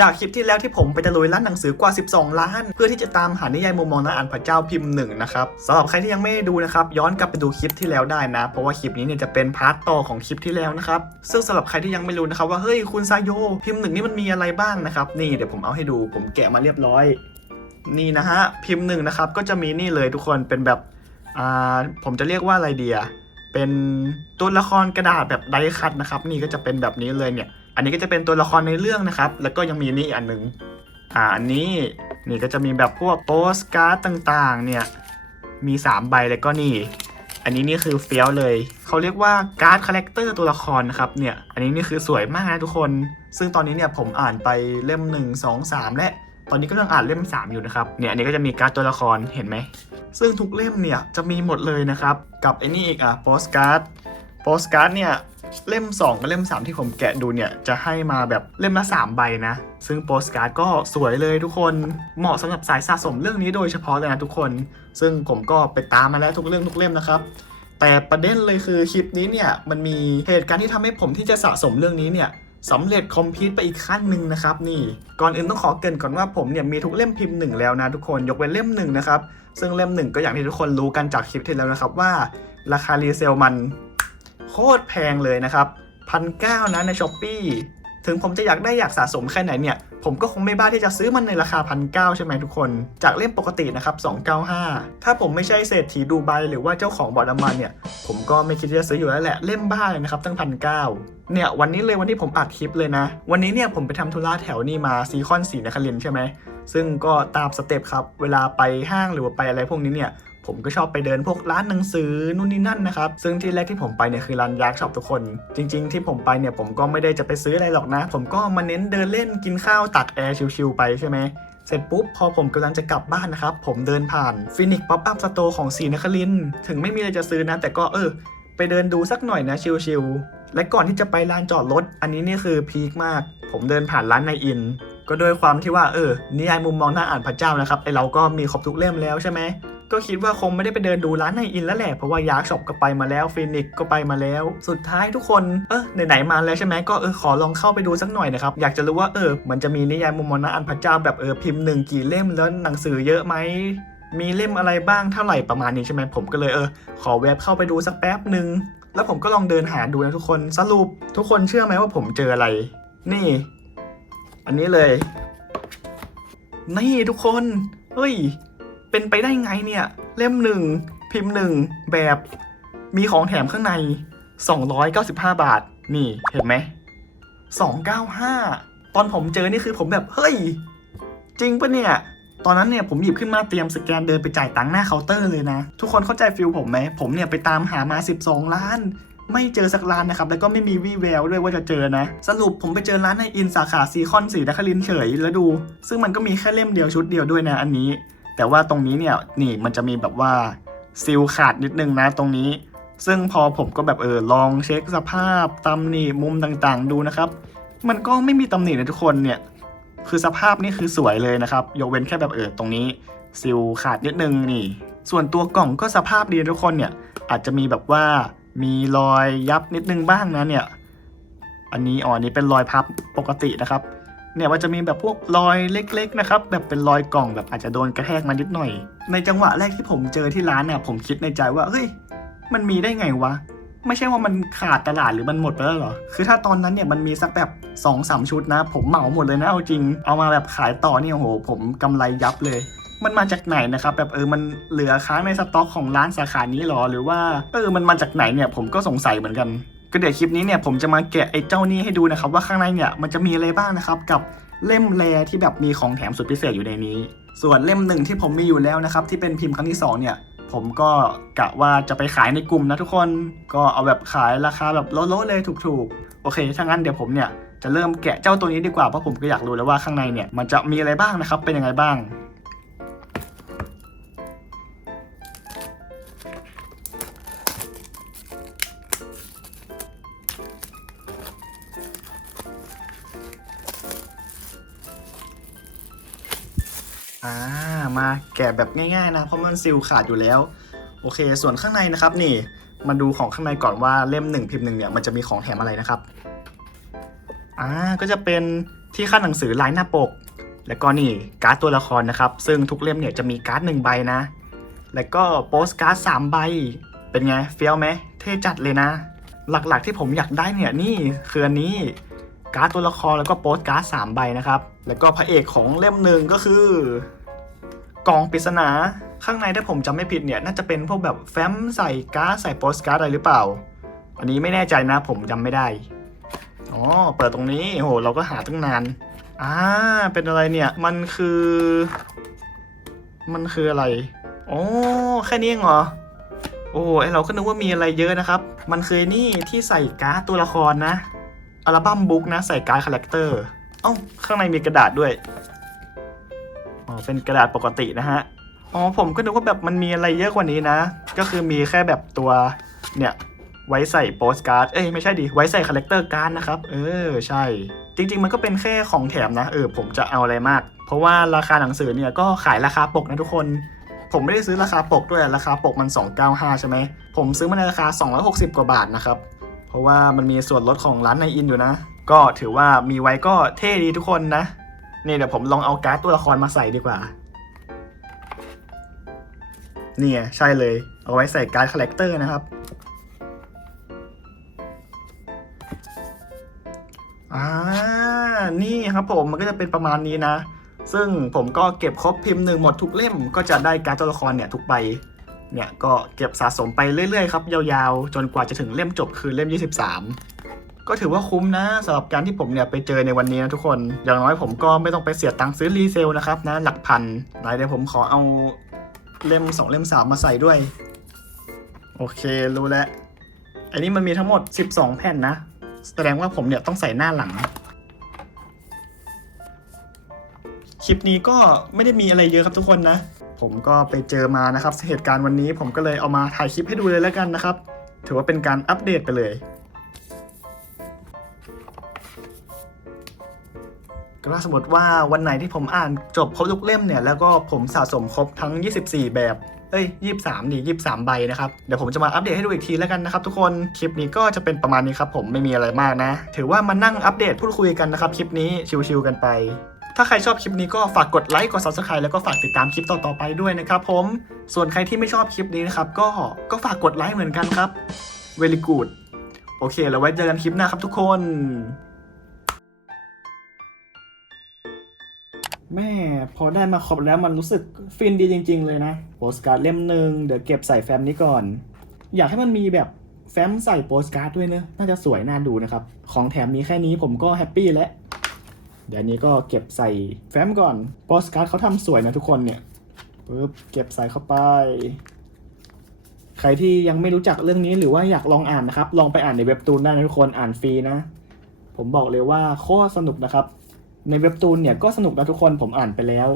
จากคลิปที่แล้วที่ผมไปตะลุยร้านหนังสือกว่า 12 ล้าน เพื่อที่จะตามหานิยายมุมมองนักอ่านพระเจ้าพิมพ์หนึ่งนะครับสำหรับใครที่ยังไม่ได้ดูนะครับย้อนกลับไปดูคลิปที่แล้วได้นะ เพราะว่าคลิปนี้เนี่ยจะเป็นพาร์ทต่อของคลิปที่แล้วนะครับซึ่งสำหรับใครที่ยังไม่รู้นะครับว่าเฮ้ยคุณซายโยพิมพ์หนึ่งนี่มันมีอะไรบ้างนะครับนี่เดี๋ยวผมเอาให้ดูผมแกะมาเรียบร้อย นี่นะฮะพิมพ์หนึ่งนะครับก็จะมีนี่เลยทุกคนเป็นแบบอ่าผมจะเรียกว่าอะไรเดียเป็นตัวละครกระดาษแบบไดคัตนะครับนี่ก็จะเป็นแบบนี้เลยเนี่ย อันนี้ก็จะเป็นตัวละครในเรื่องนะครับ แล้วก็ยังมีนี่อันหนึ่งอ่าอันนี้นี่ก็จะมีแบบพวกโปสการ์ดต่างๆ เนี่ยมี 3 ใบแล้วก็นี่ อันนี้นี่คือเฟี้ยวเลย เขาเรียกว่าการ์ดคาแรคเตอร์ตัวละครนะครับเนี่ย อันนี้นี่คือสวยมากนะทุกคน ซึ่งตอนนี้เนี่ยผมอ่านไปเล่ม 1 2 3 และตอนนี้ก็ยังอ่านเล่ม 3 อยู่นะครับ เนี่ยอันนี้ก็จะมีการ์ดตัวละครเห็นไหม ซึ่งทุกเล่มเนี่ยจะมีหมดเลยนะครับ กับไอ้นี่อีกอะโปสการ์ดโปสการ์ดเนี่ย เล่ม 2 กับเล่ม 3 ที่ผมแกะดูเนี่ย จะให้มาแบบเล่มละ 3 ใบนะ ซึ่งโปสการ์ดก็สวยเลยทุกคนเหมาะสำหรับสายสะสมเรื่องนี้โดยเฉพาะเลยนะทุกคน ซึ่งผมก็ไปตามมาแล้วทุกเรื่องทุกเล่มนะครับแต่ประเด็นเลยคือคลิปนี้เนี่ยมันมีเหตุการณ์ที่ทำให้ผมที่จะสะสมเรื่องนี้เนี่ยสำเร็จคอมพิวต์ไปอีกขั้นหนึ่งนะครับนี่ก่อนอื่นต้องขอเกรินก่อนว่าผมเนี่ยมีทุกเล่มพิมพ์หนึ่งแล้วนะทุกคนยกเว้นเล่มหนึ่งนะครับซึ่งเล่มหนึ่งก็อย่างที่ทุกคนรู้กันจากคลิปที่แล้วนะครับว่า ราคารีเซลมัน โคตรแพงเลยนะครับพันเก้านะในช้อปปีถึงผมจะอยากได้อยากสะสมแค่ไหนเนี่ย ผมก็คงไม่บ้าที่จะซื้อมันในราคาพันเใช่ไหมทุกคน จากเล่มปกตินะครับ 295 ถ้าผมไม่ใช่เศรษฐีดูไบหรือว่าเจ้าของบอน้ำมันเนี่ย ผมก็ไม่คิดที่จะซื้ออยู่แล้วแหละ เล่มบ้าเลยนะครับ ตั้งพันเเนี่ย วันนี้เลยวันที่ผมอัดคลิปเลยนะ วันนี้เนี่ยผมไปทำธุระแถวนี่มาซีคอนสีนครินใช่ไหมซึ่งก็ตามสเต็ปครับ เวลาไปห้างหรือว่าไปอะไรพวกนี้เนี่ย ผมก็ชอบไปเดินพวกร้านหนังสือนู่นนี่นั่นนะครับ ซึ่งที่แรกที่ผมไปเนี่ยคือร้านยักษ์ช็อปทุกคน จริง ๆ ที่ผมไปเนี่ยผมก็ไม่ได้จะไปซื้ออะไรหรอกนะ ผมก็มาเน้นเดินเล่นกินข้าวตักแอร์ชิลๆไปใช่ไหมเสร็จปุ๊บ พอผมกำลังจะกลับบ้านนะครับ ผมเดินผ่านฟินิกป๊อปอัพสโตร์ของสีนครินถึงไม่มีอะไรจะซื้อนะ แต่ก็เออ ไปเดินดูสักหน่อยนะชิลๆและก่อนที่จะไปลานจอดรถ อันนี้นี่คือพีคมาก ผมเดินผ่านร้านในอิน ก็ด้วยความที่ว่าเออนิยายมุมมองหน่าอ่านพระเจ้านะครับไอเราก็มีครบทุกเล่มแล้วใช่ไหม ก็คิดว่าคงไม่ได้ไปเดินดูร้านในอินแล้วแหละ เพราะว่ายาร์กช็อปก็ไปมาแล้วฟินิกก็ไปมาแล้ว สุดท้ายทุกคน เออไหนๆมาแล้วใช่ไหมก็เออขอลองเข้าไปดูสักหน่อยนะครับ อยากจะรู้ว่าเออมันจะมีนิยายมุมมองน่าอ่านพระเจ้าแบบเออพิมพ์หนึ่งกี่เล่มแล้วหนังสือเยอะไหมมีเล่มอะไรบ้างเท่าไหร่ประมาณนี้ใช่ไหมผมก็เลยเออขอแวบเข้าไปดูสักแป๊บหนึ่งแล้วผมก็ลองเดินหาดูนะทุกคนสรุปทุกคนเชื่อไหมว่าผมเจออะไร นี่ อันนี้เลย นี่ทุกคน เฮ้ย เป็นไปได้ไงเนี่ย เล่มหนึ่งพิมพ์หนึ่งแบบมีของแถมข้างใน 295 บาท นี่เห็นไหม 295 ตอนผมเจอนี่คือผมแบบเฮ้ย จริงปะเนี่ย ตอนนั้นเนี่ยผมหยิบขึ้นมาเตรียมสแกนเดินไปจ่ายตังค์หน้าเคาน์เตอร์เลยนะ ทุกคนเข้าใจฟิลผมไหม ผมเนี่ยไปตามหามา 12 ล้าน ไม่เจอสักร้านนะครับ แล้วก็ไม่มีวี่แววด้วยว่าจะเจอนะ สรุปผมไปเจอร้านในอินสาขาซีคอนสีนครินเฉย แล้วดู ซึ่งมันก็มีแค่เล่มเดียวชุดเดียวด้วยนะอันนี้ แต่ว่าตรงนี้เนี่ยนี่มันจะมีแบบว่าซิลขาดนิดนึงนะตรงนี้ ซึ่งพอผมก็แบบเออลองเช็คสภาพตำหนิมุมต่างๆ ดูนะครับ มันก็ไม่มีตำหนินะทุกคนเนี่ยคือสภาพนี่คือสวยเลยนะครับยกเว้นแค่แบบเออตรงนี้ซิลขาดนิดนึงนี่ ส่วนตัวกล่องก็สภาพดีทุกคนเนี่ยอาจจะมีแบบว่ามีรอยยับนิดนึงบ้างนะเนี่ย อันนี้อ๋อนนี้เป็นรอยพับปกตินะครับ เนี่ยมันจะมีแบบพวกรอยเล็กๆนะครับแบบเป็นรอยกล่องแบบอาจจะโดนกระแทกมานิดหน่อย ในจังหวะแรกที่ผมเจอที่ร้านเนี่ยผมคิดในใจว่าเฮ้ยมันมีได้ไงวะ ไม่ใช่ว่ามันขาดตลาดหรือมันหมดไปแล้วเหรอ คือถ้าตอนนั้นเนี่ยมันมีสักแบบ2อสชุดนะ ผมเหมาหมดเลยนะเอาจริง เอามาแบบขายต่อเนี่ยโอ้โหผมกำไรยับเลยมันมาจากไหนนะครับแบบเออมันเหลือค้างในสต็อกของร้านสาขานี้หรอหรือว่าเออมันมาจากไหนเนี่ยผมก็สงสัยเหมือนกัน ก็เดี๋ยวคลิปนี้เนี่ยผมจะมาแกะไอ้เจ้านี่ให้ดูนะครับว่าข้างในเนี่ยมันจะมีอะไรบ้างนะครับกับเล่มแรที่แบบมีของแถมสุดพิเศษอยู่ในนี้ ส่วนเล่มหนึ่งที่ผมมีอยู่แล้วนะครับที่เป็นพิมพ์ครั้งที่สองเนี่ยผมก็กะว่าจะไปขายในกลุ่มนะทุกคนก็เอาแบบขายราคาแบบโลดๆเลยถูกๆ โอเคถ้างั้นเดี๋ยวผมเนี่ยจะเริ่มแกะเจ้าตัวนี้ดีกว่าเพราะผมก็อยากรู้แล้วว่าข้างในเนี่ยมันจะมีอะไรบ้างนะครับเป็นยังไงบ้าง อ่ามาแกะแบบง่ายๆนะเพราะมันซิลขาดอยู่แล้ว โอเค ส่วนข้างในนะครับนี่มาดูของข้างในก่อนว่าเล่มหนึ่งพิมพ์หนึ่งเนี่ยมันจะมีของแถมอะไรนะครับอ่าก็จะเป็นที่ขั้นหนังสือลายหน้าปก แล้วก็นี่การ์ดตัวละครนะครับ ซึ่งทุกเล่มเนี่ยจะมีการ์ดหนึ่งใบนะ แล้วก็โปสการ์ดสามใบ เป็นไงเฟี้ยวไหมเท่จัดเลยนะ หลักๆที่ผมอยากได้เนี่ยนี่คืออันนี้ การ์ดตัวละครแล้วก็โปสการ์ดสามใบนะครับ แล้วก็พระเอกของเล่มหนึ่งก็คือกล่องปริศนาข้างในถ้าผมจำไม่ผิดเนี่ยน่าจะเป็นพวกแบบแฟ้มใส่การ์ดใส่โปสการ์ดอะไรหรือเปล่า อันนี้ไม่แน่ใจนะผมจำไม่ได้อ๋อเปิดตรงนี้โหเราก็หาตั้งนานอ่าเป็นอะไรเนี่ยมันคือ มันคืออะไรโอ้แค่นี้เองเหรอโอ้ไอเราก็นึกว่ามีอะไรเยอะนะครับ มันคือนี่ที่ใส่การ์ดตัวละครนะ อัลบั้มบุ๊กนะใส่การ์ดคาแรคเตอร์เอ้าข้างในมีกระดาษด้วยอ๋อเป็นกระดาษปกตินะฮะอ๋อผมก็นึกว่าแบบมันมีอะไรเยอะกว่านี้นะ ก็คือมีแค่แบบตัวเนี่ยไว้ใส่โปสการ์ด เอ้ยไม่ใช่ดิ ไว้ใส่คาแรคเตอร์การ์ดนะครับ เออใช่ จริง ๆ มันก็เป็นแค่ของแถมนะ เออผมจะเอาอะไรมาก เพราะว่าราคาหนังสือเนี่ยก็ขายราคาปกนะทุกคน ผมไม่ได้ซื้อราคาปกด้วย ราคาปกมัน 295 ใช่ไหม ผมซื้อมาในราคา 260 กว่าบาทนะครับ เพราะว่ามันมีส่วนลดของร้านในอินอยู่นะ ก็ถือว่ามีไว้ก็เท่ดีทุกคนนะ นี่เดี๋ยวผมลองเอาการ์ดตัวละครมาใส่ดีกว่า นี่ไงใช่เลย เอาไว้ใส่การ์ดคาแรคเตอร์นะครับอ่านี่ครับผมมันก็จะเป็นประมาณนี้นะ ซึ่งผมก็เก็บครบพิมพ์หนึ่งหมดทุกเล่มก็จะได้การ์ดตัวละครเนี่ยทุกใบ เนี่ยก็เก็บสะสมไปเรื่อยๆครับยาวๆ จนกว่าจะถึงเล่มจบคือเล่ม 23 ก็ถือว่าคุ้มนะสำหรับการที่ผมเนี่ยไปเจอในวันนี้นะทุกคน อย่างน้อยผมก็ไม่ต้องไปเสียตังค์ซื้อรีเซลนะครับนะหลักพันไหนเดี๋ยวผมขอเอาเล่ม 2 เล่ม 3 มาใส่ด้วย โอเครู้แล้วอันนี้มันมีทั้งหมด 12 แผ่นนะ แสดงว่าผมเนี่ยต้องใส่หน้าหลัง คลิปนี้ก็ไม่ได้มีอะไรเยอะครับทุกคนนะ ผมก็ไปเจอมานะครับเหตุการณ์วันนี้ผมก็เลยเอามาถ่ายคลิปให้ดูเลยแล้วกันนะครับ ถือว่าเป็นการอัปเดตไปเลยก็ถ้าสมมติว่าวันไหนที่ผมอ่านจบครบทุกเล่มเนี่ย แล้วก็ผมสะสมครบทั้ง 24 แบบเอ้ย23นี่23 ใบนะครับ เดี๋ยวผมจะมาอัปเดตให้ดูอีกทีแล้วกันนะครับทุกคน คลิปนี้ก็จะเป็นประมาณนี้ครับผมไม่มีอะไรมากนะ ถือว่ามานั่งอัปเดตพูดคุยกันนะครับ คลิปนี้ชิวๆกันไป ถ้าใครชอบคลิปนี้ก็ฝากกดไลค์กด subscribe แล้วก็ฝากติดตามคลิปต่อๆไปด้วยนะครับผมส่วนใครที่ไม่ชอบคลิปนี้นะครับก็ก็ฝากกดไลค์เหมือนกันครับ very good โอเค แล้วไว้เจอกันคลิปหน้าครับทุกคน แม่พอได้มาครบแล้วมันรู้สึกฟินดีจริง ๆ เลยนะโปสการ์ดเล่มหนึ่งเดี๋ยวเก็บใส่แฟ้มนี้ก่อน อยากให้มันมีแบบแฟ้มใส่โปสการ์ดด้วยเนอะน่าจะสวยน่าดูนะครับ ของแถมมีแค่นี้ผมก็แฮปปี้แล้ว เดี๋ยวนี้ก็เก็บใส่แฟ้มก่อนโปสการ์ดเขาทำสวยนะทุกคนเนี่ยปึ๊บเก็บใส่เข้าไป ใครที่ยังไม่รู้จักเรื่องนี้หรือว่าอยากลองอ่านนะครับ ลองไปอ่านในเว็บตูนได้นะทุกคนอ่านฟรีนะ ผมบอกเลยว่าโคตรสนุกนะครับ ในเว็บตูนเนี่ยก็สนุกนะทุกคนผมอ่านไปแล้ว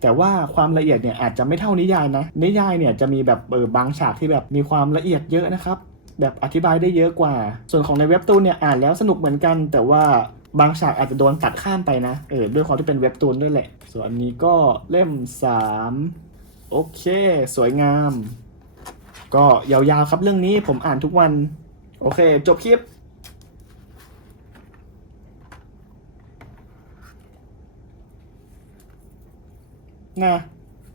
แต่ว่าความละเอียดเนี่ยอาจจะไม่เท่านิยายนะ นิยายเนี่ยจะมีแบบเออบางฉากที่แบบมีความละเอียดเยอะนะครับ แบบอธิบายได้เยอะกว่า ส่วนของในเว็บตูนเนี่ยอ่านแล้วสนุกเหมือนกัน แต่ว่า บางฉากอาจจะโดนตัดข้ามไปนะ เออ ด้วยความที่เป็นเว็บตูนด้วยแหละ ส่วนอันนี้ก็เล่ม 3 โอเค สวยงาม ก็ยาวๆครับเรื่องนี้ผมอ่านทุกวัน โอเค จบคลิปนะ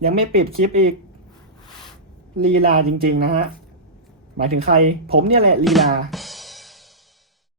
ยังไม่ปิดคลิปอีกลีลาจริง ๆ นะฮะ หมายถึงใคร ผมเนี่ยแหละลีลา